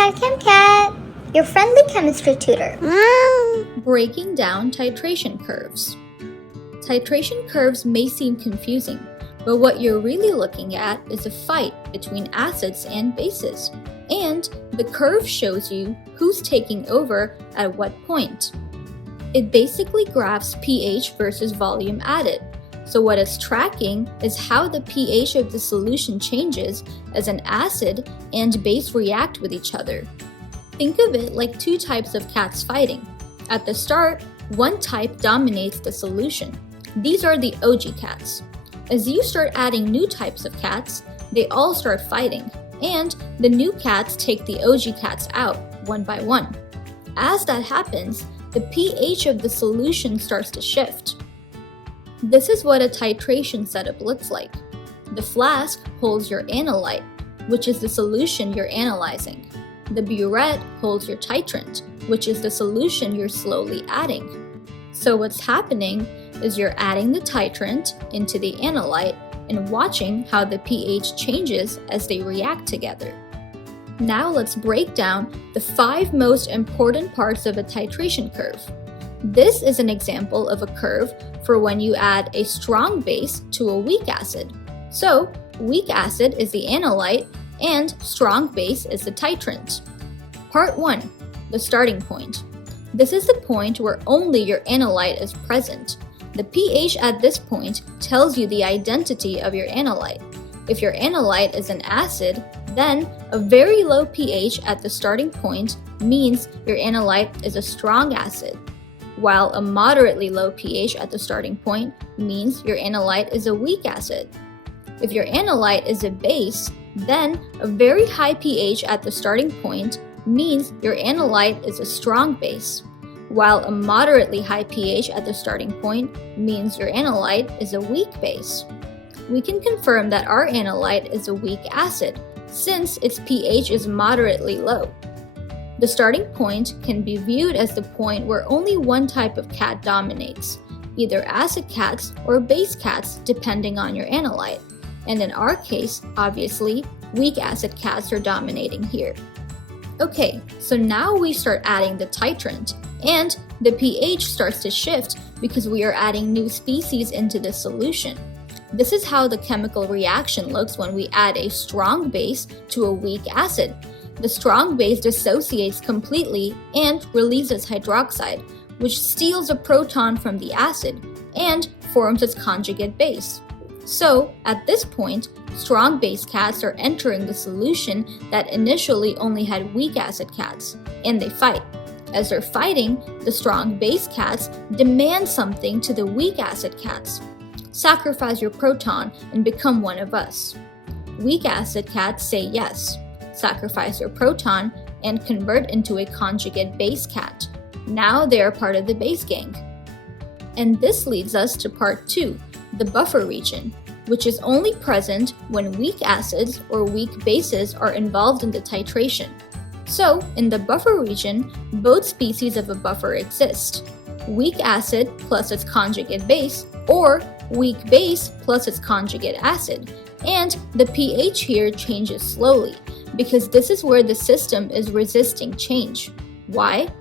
Cat, your friendly chemistry tutor. Breaking down titration curves. Titration curves may seem confusing, but what you're really looking at is a fight between acids and bases, and the curve shows you who's taking over at what point. It basically graphs pH versus volume added, so what it's tracking is how the pH of the solution changes as an acid and base react with each other. Think of it like two types of cats fighting. At the start, one type dominates the solution. These are the OG cats. As you start adding new types of cats, they all start fighting, and the new cats take the OG cats out one by one. As that happens, the pH of the solution starts to shift. This is what a titration setup looks like. The flask holds your analyte, which is the solution you're analyzing. The burette holds your titrant, which is the solution you're slowly adding. So what's happening is you're adding the titrant into the analyte and watching how the pH changes as they react together. Now let's break down the 5 most important parts of a titration curve. This is an example of a curve for when you add a strong base to a weak acid. So, weak acid is the analyte and strong base is the titrant. Part 1. The starting point. This is the point where only your analyte is present. The pH at this point tells you the identity of your analyte. If your analyte is an acid, then a very low pH at the starting point means your analyte is a strong acid, while a moderately low pH at the starting point means your analyte is a weak acid. If your analyte is a base, then a very high pH at the starting point means your analyte is a strong base, while a moderately high pH at the starting point means your analyte is a weak base. We can confirm that our analyte is a weak acid, since its pH is moderately low. The starting point can be viewed as the point where only one type of cat dominates, either acid cats or base cats depending on your analyte, and in our case, obviously, weak acid cats are dominating here. Okay, so now we start adding the titrant, and the pH starts to shift because we are adding new species into the solution. This is how the chemical reaction looks when we add a strong base to a weak acid. The strong base dissociates completely and releases hydroxide, which steals a proton from the acid and forms its conjugate base. So, at this point, strong base cats are entering the solution that initially only had weak acid cats, and they fight. As they're fighting, the strong base cats demand something to the weak acid cats. Sacrifice your proton and become one of us. Weak acid cats say yes. Sacrifice your proton and convert into a conjugate base cat. Now they are part of the base gang. And this leads us to part 2, the buffer region, which is only present when weak acids or weak bases are involved in the titration. So, in the buffer region, both species of a buffer exist. Weak acid plus its conjugate base, or weak base plus its conjugate acid. And the pH here changes slowly, because this is where the system is resisting change. Why?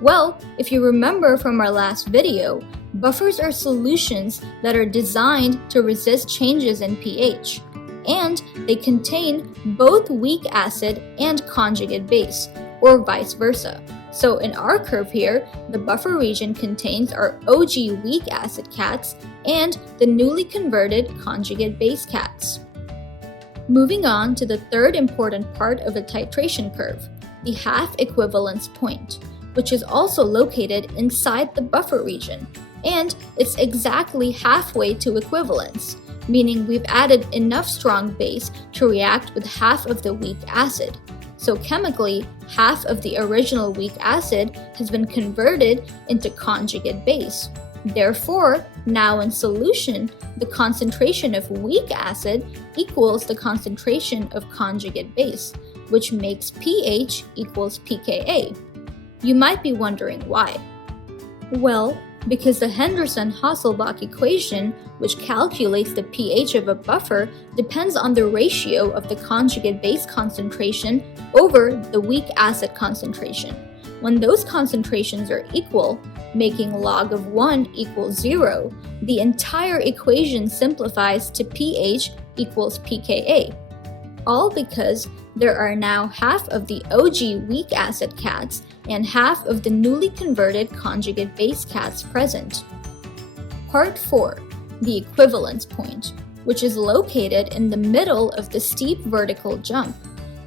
Well, if you remember from our last video, buffers are solutions that are designed to resist changes in pH, and they contain both weak acid and conjugate base, or vice versa. So in our curve here, the buffer region contains our OG weak acid cats and the newly converted conjugate base cats. Moving on to the third important part of a titration curve, the half equivalence point, which is also located inside the buffer region, and it's exactly halfway to equivalence, meaning we've added enough strong base to react with half of the weak acid. So chemically, half of the original weak acid has been converted into conjugate base. Therefore, now in solution, the concentration of weak acid equals the concentration of conjugate base, which makes pH equals pKa. You might be wondering why. Well, because the Henderson-Hasselbalch equation, which calculates the pH of a buffer, depends on the ratio of the conjugate base concentration over the weak acid concentration. When those concentrations are equal, making log of 1 equals 0, the entire equation simplifies to pH equals pKa, all because there are now half of the OG weak acid cats and half of the newly converted conjugate base cats present. Part 4. The equivalence point, which is located in the middle of the steep vertical jump.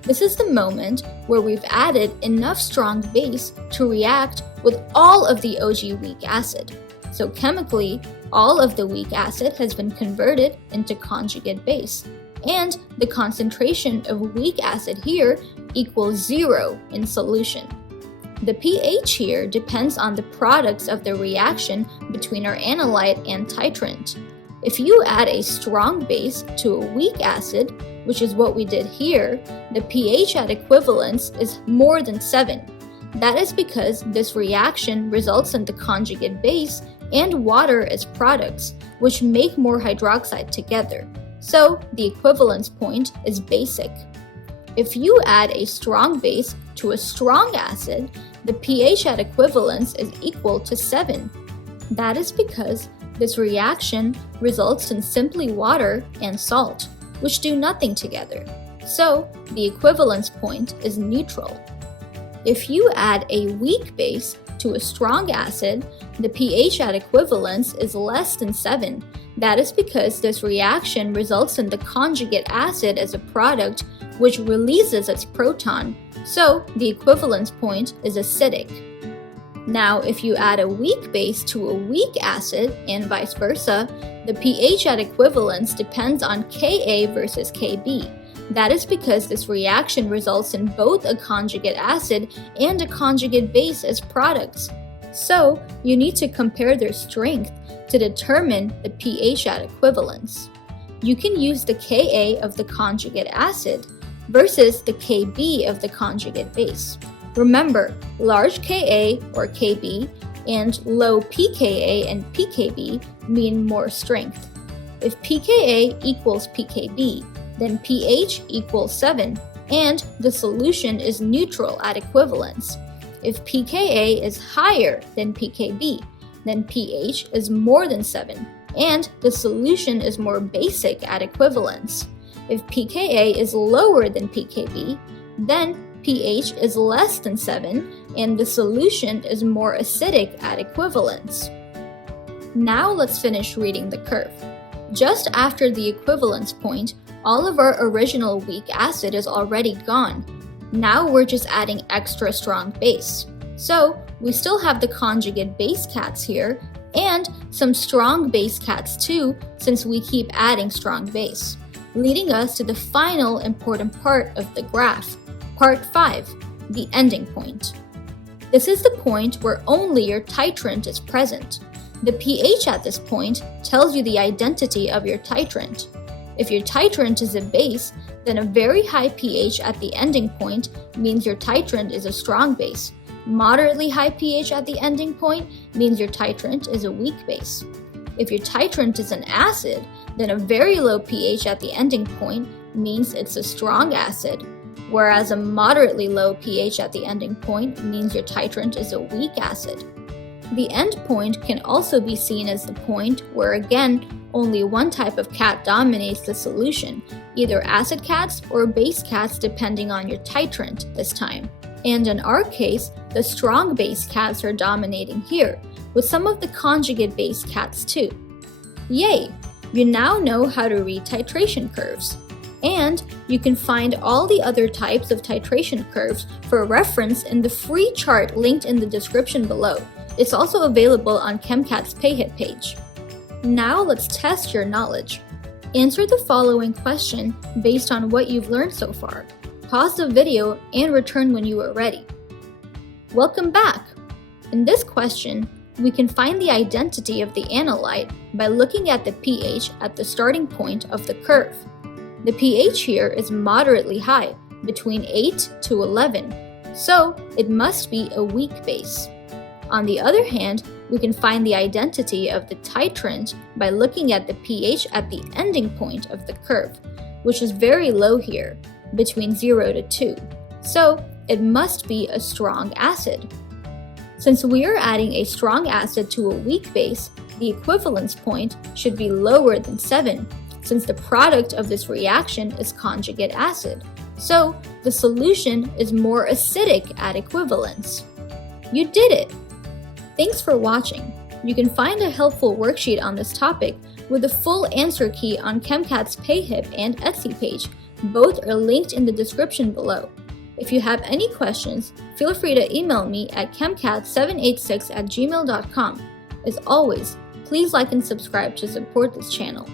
This is the moment where we've added enough strong base to react with all of the OG weak acid. So chemically, all of the weak acid has been converted into conjugate base, and the concentration of weak acid here equals 0 in solution. The pH here depends on the products of the reaction between our analyte and titrant. If you add a strong base to a weak acid, which is what we did here, the pH at equivalence is more than 7. That is because this reaction results in the conjugate base and water as products, which make more hydroxide together. So the equivalence point is basic. If you add a strong base to a strong acid, the pH at equivalence is equal to 7. That is because this reaction results in simply water and salt, which do nothing together. So the equivalence point is neutral. If you add a weak base to a strong acid, the pH at equivalence is less than 7. That is because this reaction results in the conjugate acid as a product, which releases its proton, so the equivalence point is acidic. Now, if you add a weak base to a weak acid, and vice versa, the pH at equivalence depends on Ka versus Kb. That is because this reaction results in both a conjugate acid and a conjugate base as products. So, you need to compare their strength to determine the pH at equivalence. You can use the Ka of the conjugate acid versus the Kb of the conjugate base. Remember, large Ka or Kb and low pKa and pKb mean more strength. If pKa equals pKb, then pH equals 7, and the solution is neutral at equivalence. If pKa is higher than pKb, then pH is more than 7, and the solution is more basic at equivalence. If pKa is lower than pKb, then pH is less than 7, and the solution is more acidic at equivalence. Now let's finish reading the curve. Just after the equivalence point, all of our original weak acid is already gone. Now we're just adding extra strong base. So we still have the conjugate base cats here, and some strong base cats too, since we keep adding strong base, leading us to the final important part of the graph, part 5, the ending point. This is the point where only your titrant is present. The pH at this point tells you the identity of your titrant. If your titrant is a base, then a very high pH at the ending point means your titrant is a strong base. Moderately high pH at the ending point means your titrant is a weak base. If your titrant is an acid, then a very low pH at the ending point means it's a strong acid, whereas a moderately low pH at the ending point means your titrant is a weak acid. The end point can also be seen as the point where, again, only one type of cat dominates the solution, either acid cats or base cats depending on your titrant this time. And in our case, the strong base cats are dominating here, with some of the conjugate base cats too. Yay! You now know how to read titration curves. And you can find all the other types of titration curves for reference in the free chart linked in the description below. It's also available on ChemCat's Payhip page. Now let's test your knowledge. Answer the following question based on what you've learned so far. Pause the video and return when you are ready. Welcome back! In this question, we can find the identity of the analyte by looking at the pH at the starting point of the curve. The pH here is moderately high, between 8 to 11, so it must be a weak base. On the other hand, we can find the identity of the titrant by looking at the pH at the ending point of the curve, which is very low here, between 0 to 2. So it must be a strong acid. Since we are adding a strong acid to a weak base, the equivalence point should be lower than 7, since the product of this reaction is conjugate acid. So the solution is more acidic at equivalence. You did it! Thanks for watching. You can find a helpful worksheet on this topic with a full answer key on ChemCat's Payhip and Etsy page. Both are linked in the description below. If you have any questions, feel free to email me at chemcat786@gmail.com. As always, please like and subscribe to support this channel.